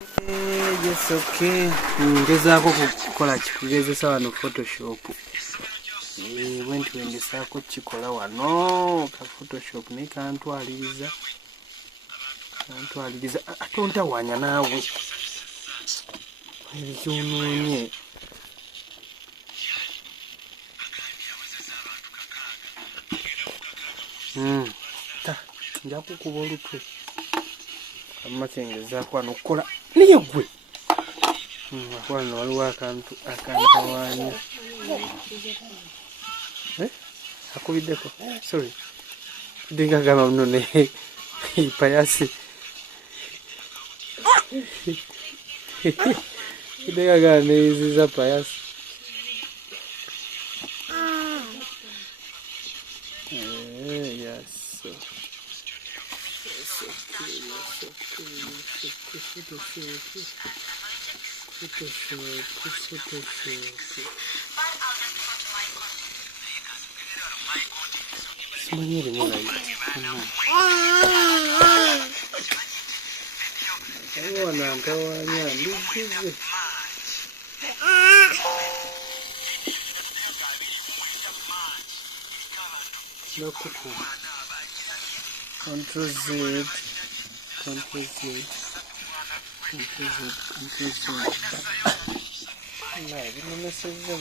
Yes, okay. Ngezaako kukola kikugezesa wano Photoshop. Wendisaako kikola wano ka Photoshop ne kantwaliriza. Tontawanya naawe. Ebyononye. Nja kukuba olutwe. Amakengezaako wano okukola naye gwe. Wano waliwo akantu akantawaanya. Akubiddeko? Sorry. Dinga gamba muno ne payasi. Dinga gamba neyiziza payasi. Yes. Simanyi erimu naye. Waliwo nantawaanya ndigize. Nokuku. Control Z. Nah, ini mesejnya.